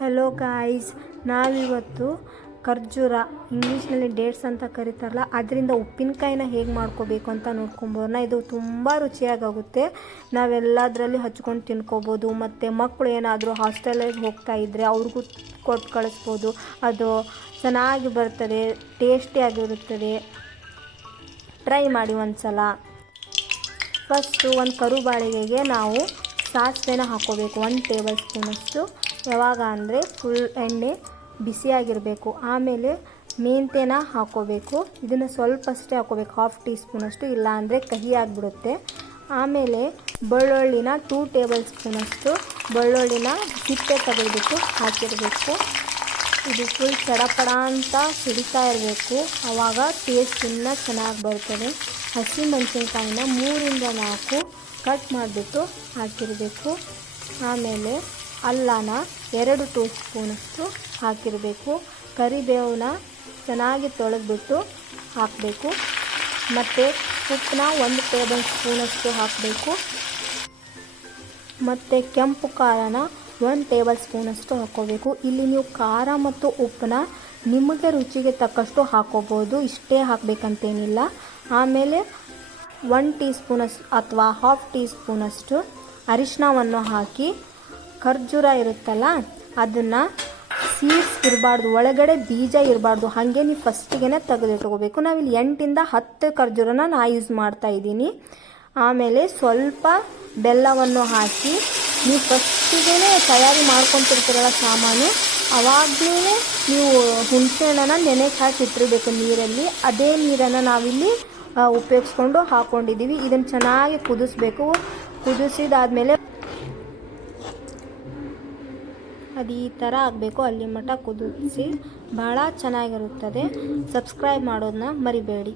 Hello guys, ನಾವಿವತ್ತು ಖರ್ಜೂರ, ಇಂಗ್ಲೀಷ್ನಲ್ಲಿ ಡೇಟ್ಸ್ ಅಂತ ಕರೀತಾರಲ್ಲ, ಅದರಿಂದ ಉಪ್ಪಿನಕಾಯಿನ ಹೇಗೆ ಮಾಡ್ಕೋಬೇಕು ಅಂತ ನೋಡ್ಕೊಬೋಣ. ಇದು ತುಂಬ ರುಚಿಯಾಗುತ್ತೆ. ನಾವೆಲ್ಲದರಲ್ಲಿ ಹಚ್ಕೊಂಡು ತಿನ್ಕೋಬೋದು. ಮತ್ತು ಮಕ್ಕಳು ಏನಾದರೂ ಹಾಸ್ಟೆಲಿಗೆ ಹೋಗ್ತಾ ಇದ್ದರೆ ಅವ್ರಿಗೂ ಕೊಟ್ಟು ಕಳಿಸ್ಬೋದು. ಅದು ಚೆನ್ನಾಗಿ ಬರ್ತದೆ, ಟೇಸ್ಟಿಯಾಗಿರುತ್ತದೆ. ಟ್ರೈ ಮಾಡಿ ಒಂದು ಸಲ. ಫಸ್ಟು ಒಂದು ಕರುಬಾಳಿಗೆಗೆ ನಾವು ಸಾಸಿವೆನ ಹಾಕ್ಕೋಬೇಕು, 1 ಟೇಬಲ್ ಸ್ಪೂನಷ್ಟು. ಯಾವಾಗ ಅಂದರೆ ಫುಲ್ ಎಣ್ಣೆ ಬಿಸಿಯಾಗಿರಬೇಕು. ಆಮೇಲೆ ಮೆಂತ್ಯನ ಹಾಕ್ಕೋಬೇಕು. ಇದನ್ನು ಸ್ವಲ್ಪಷ್ಟೇ ಹಾಕ್ಕೋಬೇಕು, 1/2 ಟೀ ಸ್ಪೂನಷ್ಟು, ಇಲ್ಲ ಅಂದರೆ ಕಹಿ ಆಗಿಬಿಡುತ್ತೆ. ಆಮೇಲೆ ಬೆಳ್ಳುಳ್ಳಿನ 2 ಟೇಬಲ್ ಸ್ಪೂನಷ್ಟು ಬೆಳ್ಳುಳ್ಳಿನ ಸಿಪ್ಪೆ ತೆಗೆದುಬಿಟ್ಟು ಹಾಕಿರಬೇಕು. ಇದು ಫುಲ್ ಚಡಪಡ ಅಂತ ಸಿಡಿತಾ ಇರಬೇಕು, ಆವಾಗ ಟೇಸ್ಟ್ ಇನ್ನೂ ಚೆನ್ನಾಗಿ ಬರ್ತದೆ. ಹಸಿಮೆಣಸಿನ್ಕಾಯಿನ 3ರಿಂದ 4 ಕಟ್ ಮಾಡಿಬಿಟ್ಟು ಹಾಕಿರಬೇಕು. ಆಮೇಲೆ ಅಲ್ಲನ 2 ಟೀ ಸ್ಪೂನಷ್ಟು ಹಾಕಿರಬೇಕು. ಕರಿಬೇವನ್ನ ಚೆನ್ನಾಗಿ ತೊಳೆದ್ಬಿಟ್ಟು ಹಾಕಬೇಕು. ಮತ್ತು ಉಪ್ಪನ್ನ 1 ಟೇಬಲ್ ಸ್ಪೂನಷ್ಟು ಹಾಕಬೇಕು. ಮತ್ತು ಕೆಂಪು ಖಾರನ 1 ಟೇಬಲ್ ಸ್ಪೂನಷ್ಟು ಹಾಕ್ಕೋಬೇಕು. ಇಲ್ಲಿ ನೀವು ಖಾರ ಮತ್ತು ಉಪ್ಪನ್ನ ನಿಮಗೆ ರುಚಿಗೆ ತಕ್ಕಷ್ಟು ಹಾಕ್ಕೋಬೋದು, ಇಷ್ಟೇ ಹಾಕಬೇಕಂತೇನಿಲ್ಲ. ಆಮೇಲೆ 1 ಟೀ ಸ್ಪೂನಷ್ಟು ಅಥವಾ 1/2 ಟೀ ಸ್ಪೂನಷ್ಟು ಅರಿಶಿಣವನ್ನು ಹಾಕಿ, ಖರ್ಜೂರ ಇರುತ್ತಲ್ಲ ಅದನ್ನು ಸೀಡ್ಸ್ ಇರಬಾರ್ದು, ಒಳಗಡೆ ಬೀಜ ಇರಬಾರ್ದು, ಹಾಗೆ ನೀವು ಫಸ್ಟಿಗೆ ತೆಗೆದಿಟ್ಕೋಬೇಕು. ನಾವಿಲ್ಲಿ 8ರಿಂದ 10 ಖರ್ಜೂರನ ಯೂಸ್ ಮಾಡ್ತಾ ಇದ್ದೀನಿ. ಆಮೇಲೆ ಸ್ವಲ್ಪ ಬೆಲ್ಲವನ್ನು ಹಾಕಿ, ನೀವು ಫಸ್ಟಿಗೆ ತಯಾರಿ ಮಾಡ್ಕೊತಿರ್ತೀರಲ್ಲ ಸಾಮಾನು, ಅವಾಗಲೇ ನೀವು ಹುಣಸೆಹಣ್ಣನ್ನು ನೆನೆಗೆ ಹಾಕಿ ಇಟ್ಟಿರಬೇಕು ನೀರಲ್ಲಿ. ಅದೇ ನೀರನ್ನು ನಾವಿಲ್ಲಿ ಉಪಯೋಗಿಸ್ಕೊಂಡು ಹಾಕ್ಕೊಂಡಿದ್ದೀವಿ. ಇದನ್ನು ಚೆನ್ನಾಗಿ ಕುದಿಸ್ಬೇಕು. ಕುದಿಸಿದಾದ್ಮೇಲೆ ಅದು ಈ ಥರ ಆಗಬೇಕು, ಅಲ್ಲಿ ಮಟ್ಟ ಕುದಿಸಿ ಭಾಳ ಚೆನ್ನಾಗಿರುತ್ತದೆ. ಸಬ್ಸ್ಕ್ರೈಬ್ ಮಾಡೋದನ್ನ ಮರಿಬೇಡಿ.